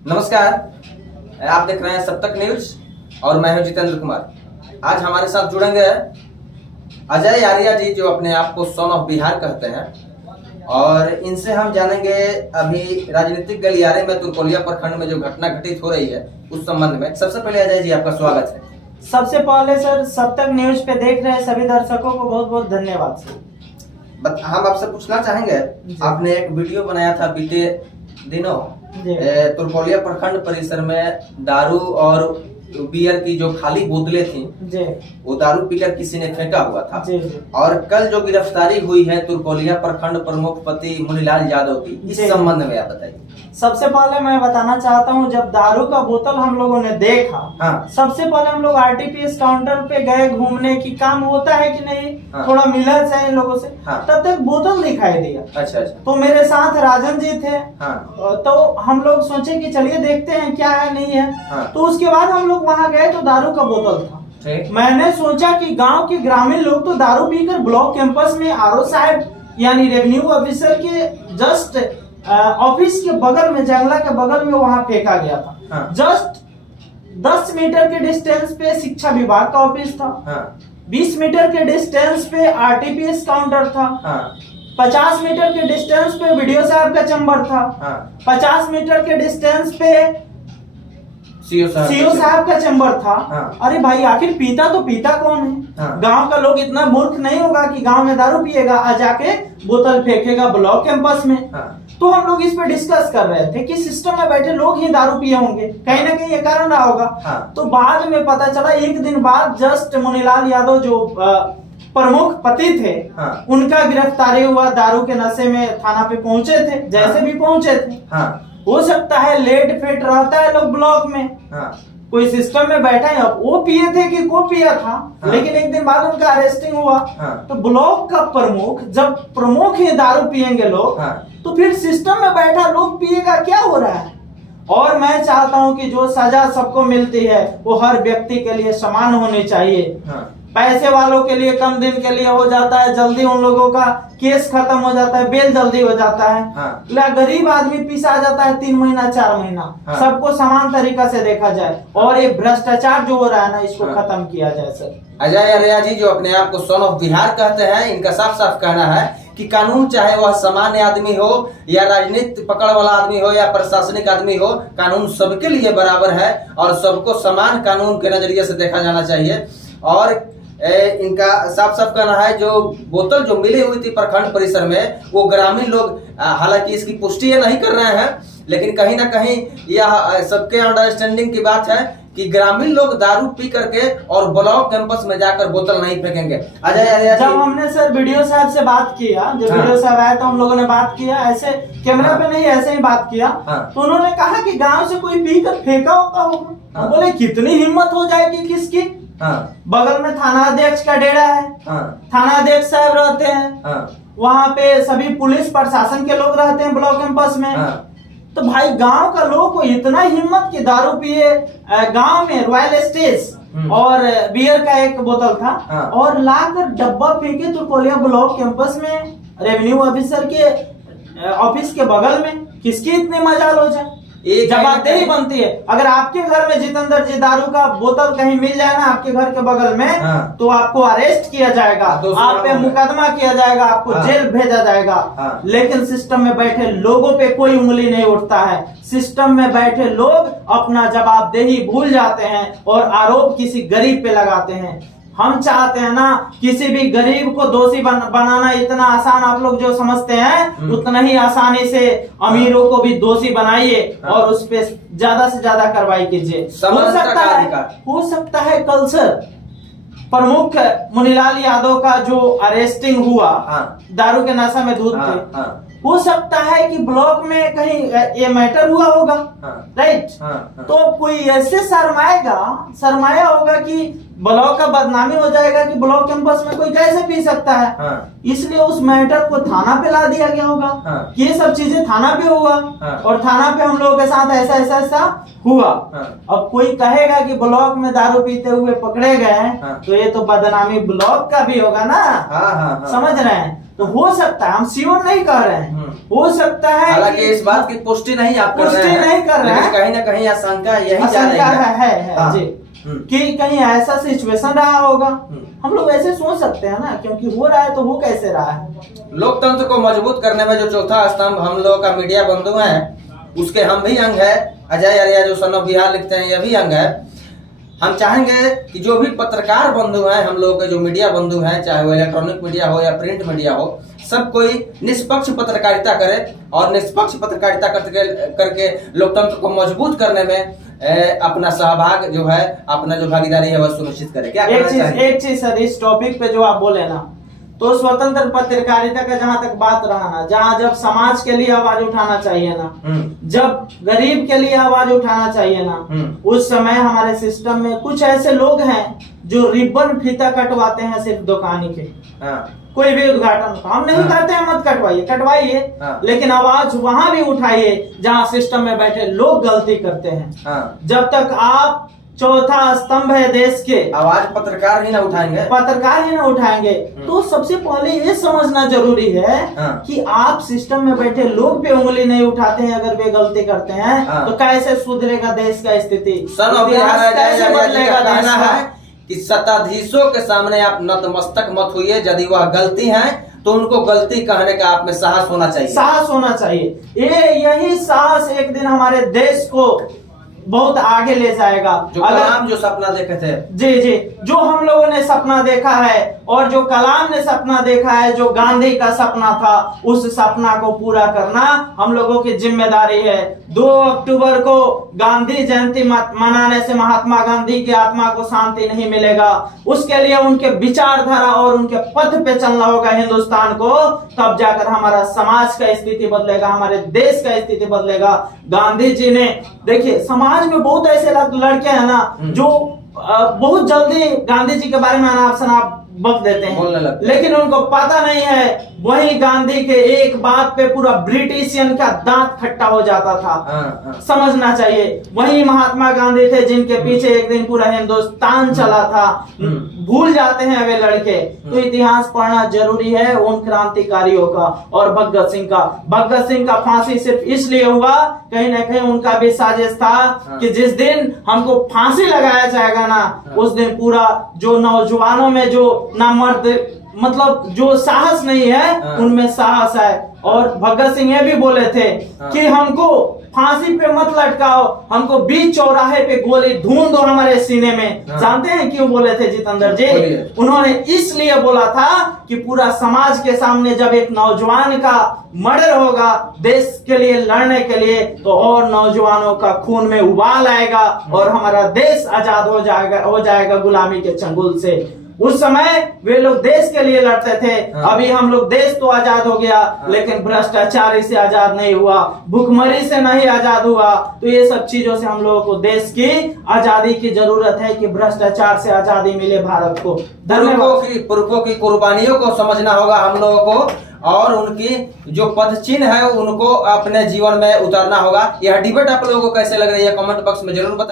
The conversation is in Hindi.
नमस्कार, आप देख रहे हैं सब तक न्यूज और मैं हूं जितेंद्र कुमार। आज हमारे साथ जुड़ेंगे अजय आर्या जी, जो अपने आप को सन ऑफ बिहार कहते हैं, और इनसे हम जानेंगे अभी राजनीतिक गलियारे में तुरकोलिया प्रखंड में जो घटना घटित हो रही है उस संबंध में। सबसे पहले अजय जी, आपका स्वागत है। सबसे पहले सर, सब तक न्यूज पे देख रहे सभी दर्शकों को बहुत बहुत धन्यवाद सर। हम आपसे पूछना चाहेंगे, आपने एक वीडियो बनाया था बीते दिनों तुरकोलिया प्रखंड परिसर में दारू और बियर की जो खाली बोतलें थी वो दारू पीकर किसी ने फेंका हुआ था। और कल जो गिरफ्तारी हुई है तुरकोलिया प्रखंड प्रमुख पति मुनीलाल यादव की, इस संबंध में आप बताइए। सबसे पहले मैं बताना चाहता हूं, जब दारू का बोतल हम लोगों ने देखा, सबसे पहले हम लोग आरटीपीएस काउंटर पे गए घूमने की, काम होता है कि नहीं, थोड़ा मिला जाए इन लोगों से, तब तक बोतल दिखाई दिया। अच्छा। तो मेरे साथ राजन जी थे, तो हम लोग सोचे कि चलिए देखते हैं क्या है नहीं है। तो उसके बाद हम लोग वहाँ गए तो दारू का बोतल था। मैंने सोचा कि गांव के ग्रामीण लोग तो दारू पीकर ब्लॉक कैंपस में आरओ साहब यानी रेवेन्यू ऑफिसर के जस्ट ऑफिस के बगल में, जंगला के बगल में वहाँ फेंका गया था। जस्ट 10 मीटर के डिस्टेंस पे शिक्षा विभाग का ऑफिस था। 20 मीटर के डिस्टेंस पे आरटीपीएस काउंटर था। 50 मीटर के डिस्टेंस पे वीडियो साहब का चैम्बर था। 50 मीटर के डिस्टेंस पे सीओ साहब का चैम्बर था। अरे भाई, आखिर पीता तो पीता कौन है? गांव का लोग इतना मूर्ख नहीं होगा कि गांव में दारू पिएगा आ जाके बोतल फेंकेगा ब्लॉक कैंपस में। तो हम लोग इस पे डिस्कस कर रहे थे कि सिस्टम में बैठे लोग ही दारू पिए होंगे, कहीं ना कहीं ये कारण रहा होगा। तो बाद में पता चला, एक दिन बाद जस्ट मुनीलाल यादव जो प्रमुख पति थे, उनका गिरफ्तारी हुआ। दारू के नशे में थाना पे पहुंचे थे, जैसे भी पहुंचे थे। हो सकता है लेट फेट रहता है लोग ब्लॉक में, कोई सिस्टम में बैठा है, अब वो पिए थे कि को पिया था। लेकिन एक दिन बाद उनका अरेस्टिंग हुआ। तो ब्लॉक का प्रमुख, जब प्रमुख ही दारू पिएंगे लोग, तो फिर सिस्टम में बैठा लोग पिएगा, क्या हो रहा है? और मैं चाहता हूं कि जो सजा सबको मिलती है वो हर व्यक्ति के लिए समान होनी चाहिए। पैसे वालों के लिए कम दिन के लिए हो जाता है, जल्दी उन लोगों का केस खत्म हो जाता है, बेल जल्दी हो जाता है। गरीब आदमी पिसा जाता है 3 महीना 4 महीना। सबको समान तरीका से देखा जाए और ये भ्रष्टाचार जो हो रहा है ना, इसको खत्म किया जाए। सर अजय आर्या जी, जो अपने आप को सन ऑफ बिहार कहते हैं, इनका साफ साफ कहना है कि कानून, चाहे वह सामान्य आदमी हो या राजनीति पकड़ वाला आदमी हो या प्रशासनिक आदमी हो, कानून सबके लिए बराबर है और सबको समान कानून के नजरिए से देखा जाना चाहिए। और इनका साफ साफ कहना है, जो बोतल जो मिली हुई थी प्रखंड परिसर में, वो ग्रामीण लोग, हालांकि इसकी पुष्टि नहीं कर रहे हैं, लेकिन कहीं ना कहीं यह सबके अंडरस्टैंडिंग की बात है कि ग्रामीण लोग दारू पी करके और ब्लॉक कैंपस में जाकर बोतल नहीं फेंकेंगे। अजय, जब हमने सर वीडियो साहब से बात किया, जब वीडियो साहब आया तो हम लोगों ने बात किया, ऐसे कैमरा पे नहीं, ऐसे ही बात किया। तो उन्होंने कहा कि गांव से कोई पी कर फेंका होगा। बोले कितनी हिम्मत हो जाएगी किसकी? बगल में थाना अध्यक्ष का डेरा है। थाना अध्यक्ष साहब रहते हैं वहाँ पे, सभी पुलिस प्रशासन के लोग रहते हैं ब्लॉक कैंपस में। तो भाई, गांव का लोग को इतना हिम्मत कि दारू पिए, गांव में रॉयल स्टेज और बियर का एक बोतल था और लाकर डब्बा फेंके तुरकोलिया ब्लॉक कैंपस में, रेवेन्यू ऑफिसर के ऑफिस के बगल में। किसकी इतनी मजाल हो जाए? जवाबदेही बनती है। अगर आपके घर में जितेंद्र जी दारू का बोतल कहीं मिल जाए ना आपके घर के बगल में, तो आपको अरेस्ट किया जाएगा, आप पे मुकदमा किया जाएगा, आपको जेल भेजा जाएगा। लेकिन सिस्टम में बैठे लोगों पे कोई उंगली नहीं उठता है। सिस्टम में बैठे लोग अपना जवाबदेही भूल जाते हैं और आरोप किसी गरीब पे लगाते हैं। हम चाहते हैं ना, किसी भी गरीब को दोषी बनाना इतना आसान आप लोग जो समझते हैं, उतना ही आसानी से अमीरों को भी दोषी बनाइए और उस पे ज्यादा से ज्यादा कार्रवाई कीजिए। हो सकता है कल सर प्रमुख मुनीलाल यादव का जो अरेस्टिंग हुआ दारू के नशा में धुत थे, हो सकता है कि ब्लॉक में कहीं ये मैटर हुआ होगा। राइट। तो कोई ऐसे शर्माया होगा कि ब्लॉक का बदनामी हो जाएगा कि ब्लॉक कैंपस में कोई कैसे पी सकता है। इसलिए उस मैटर को थाना पे ला दिया गया होगा। ये सब चीजें थाना पे हुआ और थाना पे हम लोगों के साथ ऐसा हुआ। अब कोई कहेगा कि ब्लॉक में दारू पीते हुए पकड़े गए, तो ये तो बदनामी ब्लॉक का भी होगा ना। समझ रहे हैं? तो हो सकता है, हम श्योर नहीं कर रहे हैं, हो सकता है, हालांकि इस बात की पुष्टि नहीं आप कर रहे हैं, नहीं कर रहे हैं, कहीं ना कहीं आशंका यही जा रही है हाँ। जी कि कहीं ऐसा सिचुएशन रहा होगा। हम लोग ऐसे सोच सकते हैं ना, क्योंकि हो रहा है तो हो कैसे रहा है। लोकतंत्र को मजबूत करने में जो चौथा स्तंभ हम लोग का मीडिया बंधु है, उसके हम भी अंग है। अजय आर्या जो सन ऑफ बिहार लिखते हैं, यह भी अंग है। हम चाहेंगे कि जो भी पत्रकार बंधु हैं, हम लोग के जो मीडिया बंधु हैं, चाहे वो इलेक्ट्रॉनिक मीडिया हो या प्रिंट मीडिया हो, सब कोई निष्पक्ष पत्रकारिता करे और निष्पक्ष पत्रकारिता करके लोकतंत्र को मजबूत करने में अपना सहभाग जो है, अपना जो भागीदारी है वह सुनिश्चित करे। क्या एक चीज सर, इस टॉपिक पे जो आप बोले ना, तो स्वतंत्र पत्रकारिता का जहां तक बात रहा ना, जहां जब समाज के लिए आवाज उठाना चाहिए ना, जब गरीब के लिए आवाज उठाना चाहिए ना, उस समय हमारे सिस्टम में कुछ ऐसे लोग हैं जो रिबन फीता कटवाते हैं सिर्फ दुकानी के। कोई भी उद्घाटन हम नहीं कहते हैं मत कटवाइए, कटवाइए, लेकिन आवाज वहां भी उठाइए जहां सिस्टम में बैठे लोग गलती करते हैं। जब तक आप चौथा स्तंभ है देश के, आवाज पत्रकार ही ना उठाएंगे, तो सबसे पहले ये समझना जरूरी है कि आप सिस्टम में बैठे लोग पे उंगली नहीं उठाते हैं, अगर वे गलती करते हैं तो कैसे सुधरेगा देश का स्थिति, कैसे बदलेगा देश है कि सत्ताधीशों के सामने आप नतमस्तक मत होइए। यदि वह गलती है तो उनको गलती कहने का आप में साहस होना चाहिए। यही साहस एक दिन हमारे देश को बहुत आगे ले जाएगा। जो कलाम जो सपना देखे थे, जी, जो हम लोगों ने सपना देखा है और जो कलाम ने सपना देखा है, जो गांधी का सपना था, उस सपना को पूरा करना हम लोगों की जिम्मेदारी है। 2 अक्टूबर को गांधी जयंती मनाने से महात्मा गांधी की आत्मा को शांति नहीं मिलेगा। उसके लिए उनके विचारधारा और उनके पथ पे चलना होगा हिंदुस्तान को, तब जाकर हमारा समाज का स्थिति बदलेगा, हमारे देश का स्थिति बदलेगा। गांधी जी ने, देखिए समाज में बहुत ऐसे लड़के हैं ना जो बहुत जल्दी गांधी जी के बारे में अनाप शनाप बक देते हैं, लेकिन उनको पता नहीं है वही गांधी के एक बात पे पूरा ब्रिटिशियन का दांत खट्टा हो जाता था। समझना चाहिए, वही महात्मा गांधी थे जिनके पीछे एक दिन पूरा हिंदुस्तान चला था। भूल जाते हैं वे लड़के। तो इतिहास पढ़ना जरूरी है उन क्रांतिकारियों का और भगत सिंह का फांसी सिर्फ इसलिए हुआ, कहीं ना कहीं उनका भी साजिश था कि जिस दिन हमको फांसी लगाया जाएगा ना, उस दिन पूरा जो नौजवानों में जो ना मर्द मतलब जो साहस नहीं है उनमें साहस है। और भगत सिंह ये भी बोले थे कि हमको फांसी पे मत लटकाओ, हमको बीच चौराहे पे गोली ढूंढ दो हमारे सीने में। जानते हैं क्यों बोले थे जितेंद्र जी? उन्होंने इसलिए बोला था कि पूरा समाज के सामने जब एक नौजवान का मर्डर होगा देश के लिए लड़ने के लिए, तो और नौजवानों का खून में उबाल आएगा और हमारा देश आजाद हो जाएगा गुलामी के चंगुल से। उस समय वे लोग देश के लिए लड़ते थे। अभी हम लोग, देश तो आजाद हो गया लेकिन भ्रष्टाचारी से आजाद नहीं हुआ, भुखमरी से नहीं आजाद हुआ। तो ये सब चीजों से हम लोगों को देश की आजादी की जरूरत है कि भ्रष्टाचार से आजादी मिले भारत को। पुरखों की कुर्बानियों को समझना होगा हम लोगों को, और उनकी जो पद चिन्ह है उनको अपने जीवन में उतारना होगा। यह डिबेट आप लोगों को कैसे लग रही है कमेंट बॉक्स में जरूर बताएं।